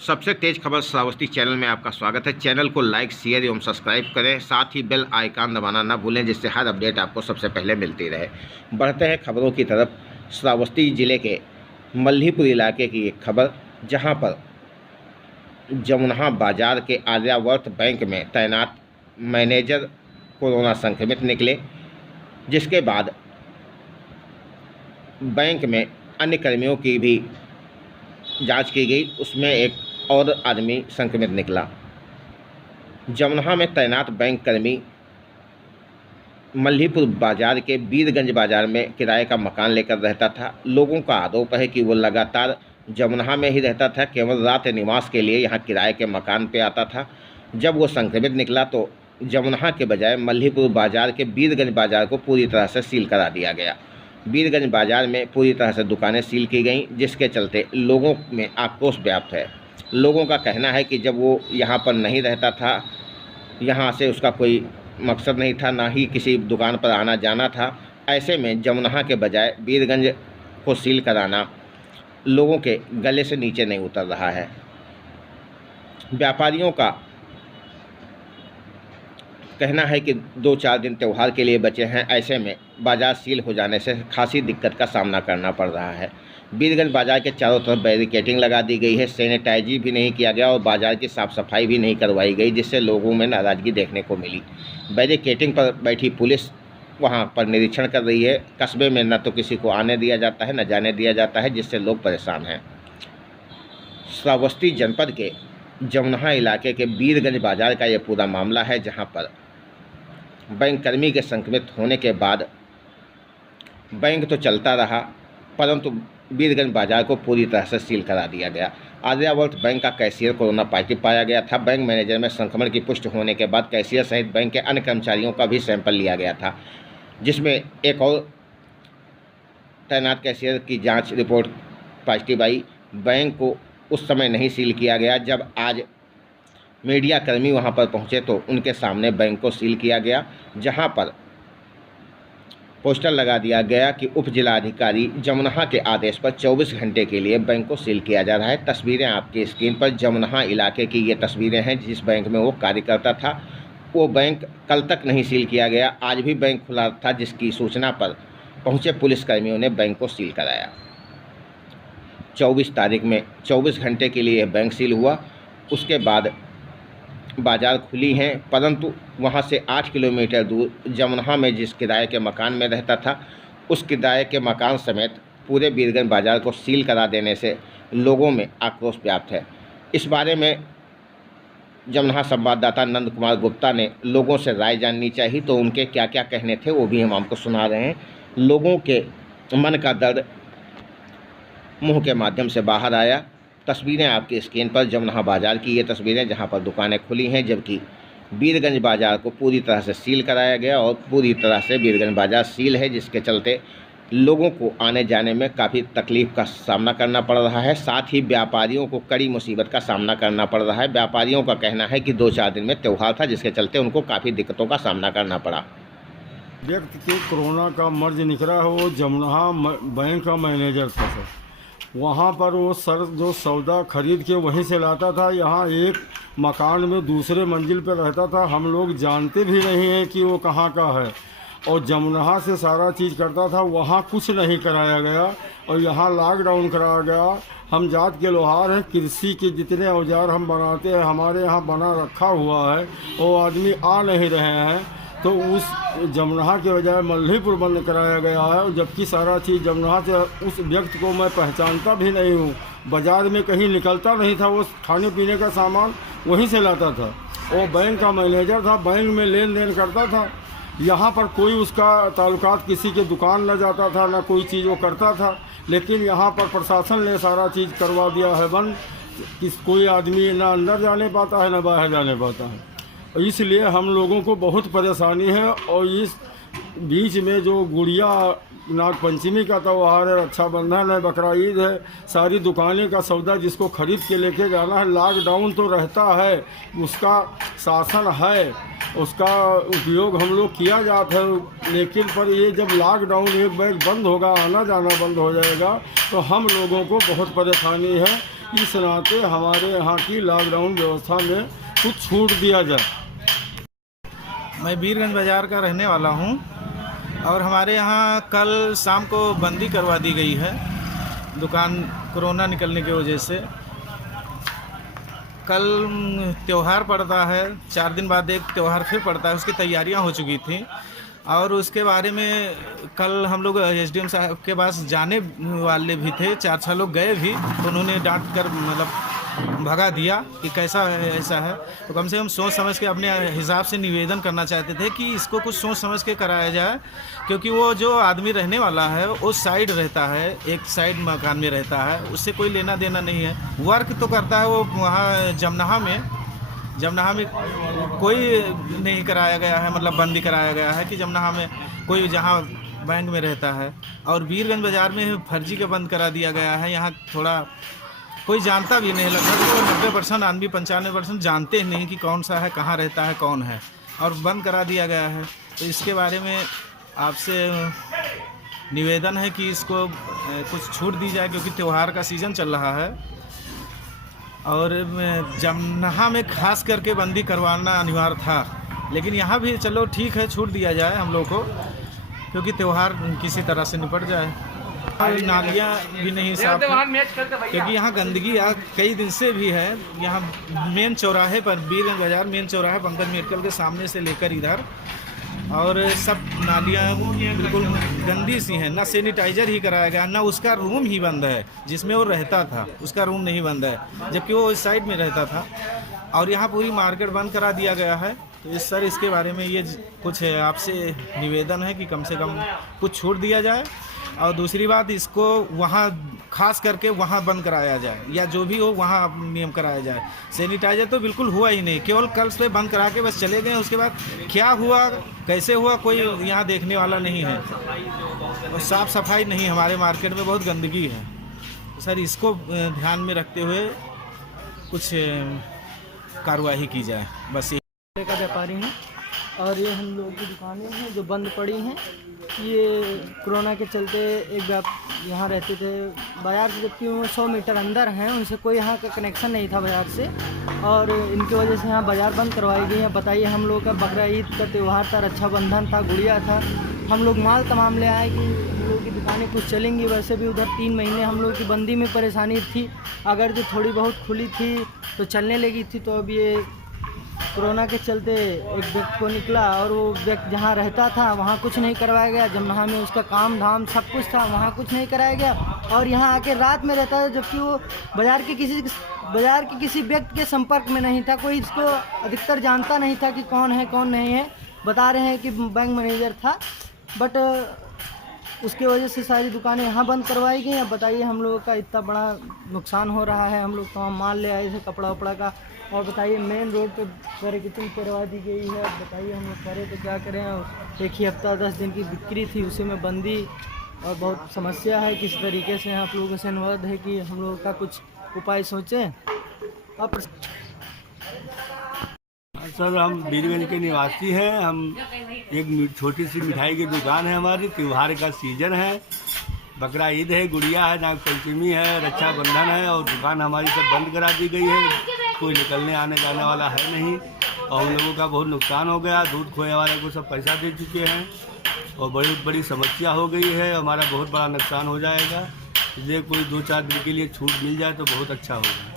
सबसे तेज खबर श्रावस्ती चैनल में आपका स्वागत है। चैनल को लाइक, शेयर एवं सब्सक्राइब करें, साथ ही बेल आइकन दबाना ना भूलें, जिससे हर अपडेट आपको सबसे पहले मिलती रहे। बढ़ते हैं खबरों की तरफ। श्रावस्ती जिले के मल्हीपुर इलाके की एक खबर, जहां पर जमुनहा बाजार के आर्यावर्त बैंक में तैनात मैनेजर कोरोना संक्रमित निकले, जिसके बाद बैंक में अन्य कर्मियों की भी जांच की गई। उसमें एक और आदमी संक्रमित निकला। जमुनहा में तैनात बैंक कर्मी मल्हीपुर बाजार के वीरगंज बाजार में किराए का मकान लेकर रहता था। लोगों का आरोप है कि वो लगातार जमुनहा में ही रहता था, केवल रात निवास के लिए यहाँ किराए के मकान पे आता था। जब वो संक्रमित निकला तो जमुनहा के बजाय मल्हीपुर बाजार के वीरगंज बाजार को पूरी तरह से सील करा दिया गया। वीरगंज बाजार में पूरी तरह से दुकानें सील की गईं, जिसके चलते लोगों में आक्रोश व्याप्त है। लोगों का कहना है कि जब वो यहाँ पर नहीं रहता था, यहाँ से उसका कोई मकसद नहीं था, ना ही किसी दुकान पर आना जाना था। ऐसे में जमुनहा के बजाय वीरगंज को सील कराना लोगों के गले से नीचे नहीं उतर रहा है। व्यापारियों का कहना है कि 2-4 दिन त्यौहार के लिए बचे हैं। ऐसे में बाज़ार सील हो जाने से खासी दिक्कत का सामना करना पड़ रहा है। वीरगंज बाज़ार के चारों तरफ बैरिकेडिंग लगा दी गई है, सैनिटाइजिंग भी नहीं किया गया और बाज़ार की साफ़ सफाई भी नहीं करवाई गई, जिससे लोगों में नाराज़गी देखने को मिली। बैरिकेडिंग पर बैठी पुलिस वहां पर निरीक्षण कर रही है। कस्बे में न तो किसी को आने दिया जाता है, न जाने दिया जाता है, जिससे लोग परेशान हैं। श्रावस्ती जनपद के जमुनहा इलाके के वीरगंज बाज़ार का यह पूरा मामला है, जहां पर बैंक कर्मी के संक्रमित होने के बाद बैंक तो चलता रहा, परंतु वीरगंज बाजार को पूरी तरह से सील करा दिया गया। आर्यावर्त बैंक का कैशियर कोरोना पॉजिटिव पाया गया था। बैंक मैनेजर में संक्रमण की पुष्टि होने के बाद कैशियर सहित बैंक के अन्य कर्मचारियों का भी सैंपल लिया गया था, जिसमें एक और तैनात कैशियर की जांच रिपोर्ट पॉजिटिव आई। बैंक को उस समय नहीं सील किया गया। जब आज मीडिया कर्मी वहां पर पहुंचे तो उनके सामने बैंक को सील किया गया, जहां पर पोस्टर लगा दिया गया कि उप जिलाधिकारी जमुनहा के आदेश पर 24 घंटे के लिए बैंक को सील किया जा रहा है। तस्वीरें आपकी स्क्रीन पर जमुनहा इलाके की ये तस्वीरें हैं, जिस बैंक में वो कार्य करता था। वो बैंक कल तक नहीं सील किया गया। आज भी बैंक खुला था, जिसकी सूचना पर पहुंचे पुलिसकर्मियों ने बैंक को सील कराया। 24 तारीख में 24 घंटे के लिए बैंक सील हुआ। उसके बाद बाज़ार खुली हैं, परंतु वहां से 8 किलोमीटर दूर जमुनहा में जिस किराए के मकान में रहता था, उस किराए के मकान समेत पूरे वीरगंज बाज़ार को सील करा देने से लोगों में आक्रोश व्याप्त है। इस बारे में जमुनहा संवाददाता नंद कुमार गुप्ता ने लोगों से राय जाननी चाहिए, तो उनके क्या क्या कहने थे वो भी हम आपको सुना रहे हैं। लोगों के मन का दर्द मुँह के माध्यम से बाहर आया। तस्वीरें आपकी स्क्रीन पर जमुनहा बाज़ार की ये तस्वीरें, जहां पर दुकानें खुली हैं, जबकि वीरगंज बाज़ार को पूरी तरह से सील कराया गया और पूरी तरह से वीरगंज बाज़ार सील है, जिसके चलते लोगों को आने जाने में काफ़ी तकलीफ़ का सामना करना पड़ रहा है। साथ ही व्यापारियों को कड़ी मुसीबत का सामना करना पड़ रहा है। व्यापारियों का कहना है कि 2-4 दिन में त्यौहार था, जिसके चलते उनको काफ़ी दिक्कतों का सामना करना पड़ा। व्यक्ति के कोरोना का मर्ज निकला है, वो जमुनहा बैंक का मैनेजर था सर। वहाँ पर वो सर जो सौदा खरीद के वहीं से लाता था। यहाँ एक मकान में दूसरे मंजिल पर रहता था। हम लोग जानते भी नहीं हैं कि वो कहाँ का है, और जमुनहा से सारा चीज़ करता था। वहाँ कुछ नहीं कराया गया और यहाँ लॉकडाउन कराया गया। हम जात के लोहार हैं, कृषि के जितने औजार हम बनाते हैं हमारे यहाँ बना रखा हुआ है, वो आदमी आ नहीं रहे हैं, तो उस जमुनहा के बजाय मल्हीपुर बंद कराया गया है। जबकि सारा चीज़ जमुनहा से, उस व्यक्ति को मैं पहचानता भी नहीं हूँ, बाज़ार में कहीं निकलता नहीं था, वो खाने पीने का सामान वहीं से लाता था। वो बैंक का मैनेजर था, बैंक में लेन देन करता था। यहाँ पर कोई उसका ताल्लुकात किसी के दुकान न जाता था, न कोई चीज़ वो करता था। लेकिन यहाँ पर प्रशासन ने सारा चीज़ करवा दिया है बंद। कोई आदमी ना अंदर जाने पाता है, ना बाहर जाने पाता है। इसलिए हम लोगों को बहुत परेशानी है। और इस बीच में जो गुड़िया नागपंचमी का त्यौहार है, रक्षाबंधन है, बकरा ईद है, सारी दुकानें का सौदा जिसको खरीद के लेके जाना है। लॉकडाउन तो रहता है, उसका शासन है, उसका उपयोग हम लोग किया जाता है। लेकिन पर ये जब लॉकडाउन एक बार बंद होगा, आना जाना बंद हो जाएगा, तो हम लोगों को बहुत परेशानी है। इस नाते हमारे यहाँ की लॉकडाउन व्यवस्था में कुछ छूट दिया जाए। मैं वीरगंज बाज़ार का रहने वाला हूँ और हमारे यहाँ कल शाम को बंदी करवा दी गई है दुकान कोरोना निकलने की वजह से। कल त्यौहार पड़ता है, 4 दिन बाद एक त्यौहार फिर पड़ता है, उसकी तैयारियां हो चुकी थी और उसके बारे में कल हम लोग एसडीएम साहब के पास जाने वाले भी थे, 4-6 लोग गए भी, तो उन्होंने डांट कर मतलब भगा दिया कि कैसा है ऐसा है। तो कम से कम सोच समझ के अपने हिसाब से निवेदन करना चाहते थे कि इसको कुछ सोच समझ के कराया जाए, क्योंकि वो जो आदमी रहने वाला है उस साइड रहता है, एक साइड मकान में रहता है, उससे कोई लेना देना नहीं है। वर्क तो करता है वो वहाँ जमनहा में कोई नहीं कराया गया है, मतलब बंदी कराया गया है कि जमनहा में कोई जहाँ बैंक में रहता है। और वीरगंज बाज़ार में फर्जी का बंद करा दिया गया है। यहाँ थोड़ा कोई जानता भी नहीं, लगभग 90% आदमी 95% जानते ही नहीं कि कौन सा है, कहाँ रहता है, कौन है, और बंद करा दिया गया है। तो इसके बारे में आपसे निवेदन है कि इसको कुछ छूट दी जाए, क्योंकि त्यौहार का सीज़न चल रहा है और जमनहा में खास करके बंदी करवाना अनिवार्य था। लेकिन यहाँ भी चलो ठीक है, छूट दिया जाए हम लोग को, क्योंकि त्यौहार किसी तरह से निपट जाए। नालियाँ भी नहीं साफ, क्योंकि यहाँ गंदगी कई दिन से भी है। यहाँ मेन चौराहे पर, वीरगंज बाज़ार मेन चौराहे पंकज मेडिकल के सामने से लेकर इधर, और सब नालियाँ बिल्कुल गंदी सी हैं। ना सैनिटाइजर ही कराया गया, ना उसका रूम ही बंद है जिसमें वो रहता था, उसका रूम नहीं बंद है, जबकि वो इस साइड में रहता था। और यहाँ पूरी मार्केट बंद करा दिया गया है। तो सर इसके बारे में ये कुछ आपसे निवेदन है कि कम से कम कुछ छूट दिया जाए। और दूसरी बात, इसको वहाँ खास करके वहाँ बंद कराया जाए, या जो भी हो वहाँ नियम कराया जाए। सैनिटाइजर तो बिल्कुल हुआ ही नहीं, केवल कल से बंद करा के बस चले गए। उसके बाद क्या हुआ, कैसे हुआ, कोई यहाँ देखने वाला नहीं है। और साफ़ सफाई नहीं, हमारे मार्केट में बहुत गंदगी है। सर इसको ध्यान में रखते हुए कुछ कार्रवाई की जाए, बस। का व्यापारी हैं और ये हम लोगों की दुकानें हैं जो बंद पड़ी हैं। ये कोरोना के चलते एक यहाँ रहते थे बाज़ार से, जबकि वो 100 मीटर अंदर हैं, उनसे कोई यहाँ का कनेक्शन नहीं था बाज़ार से, और इनकी वजह से यहाँ बाज़ार बंद करवाई गई है। बताइए, हम लोग का बकरा ईद का त्यौहार था, रक्षाबंधन था, गुड़िया था, हम लोग माल तमाम ले आए कि हम लोग की दुकानें कुछ चलेंगी। वैसे भी उधर 3 महीने हम लोग की बंदी में परेशानी थी, अगर जो थोड़ी बहुत खुली थी तो चलने लगी थी। तो अब ये कोरोना के चलते एक व्यक्ति को निकला और वो व्यक्ति जहाँ रहता था वहाँ कुछ नहीं करवाया गया, जमनहा में उसका काम धाम सब कुछ था, वहाँ कुछ नहीं कराया गया, और यहाँ आके रात में रहता था, जबकि वो बाज़ार के किसी व्यक्ति के संपर्क में नहीं था। कोई इसको अधिकतर जानता नहीं था कि कौन है कौन नहीं है। बता रहे हैं कि बैंक मैनेजर था, बट उसके वजह से सारी दुकानें यहाँ बंद करवाई गई। अब बताइए, हम लोगों का इतना बड़ा नुकसान हो रहा है। हम लोग तमाम माल ले आए थे, कपड़ा वपड़ा का, और बताइए मेन रोड पे बैरिकेडिंग करवा दी गई है। अब बताइए हम लोग करें तो क्या करें। और एक ही हफ्ता 10 दिन की बिक्री थी, उसी में बंदी, और बहुत समस्या है। किस तरीके से आप लोगों से अनुरोध है कि हम लोगों का कुछ उपाय सोचें। अब सर हम वीरगंज के निवासी हैं। हम एक छोटी सी मिठाई की दुकान है हमारी। त्यौहार का सीजन है, बकरा ईद है, गुड़िया है, नाग पंचमी है, रक्षाबंधन है, और दुकान हमारी सब बंद करा दी गई है। कोई निकलने आने जाने वाला है नहीं, और हम लोगों का बहुत नुकसान हो गया। दूध खोए वाले को सब पैसा दे चुके हैं, और बड़ी बड़ी समस्या हो गई है। हमारा बहुत बड़ा नुकसान हो जाएगा। इसलिए कोई 2-4 दिन के लिए छूट मिल जाए तो बहुत अच्छा होगा।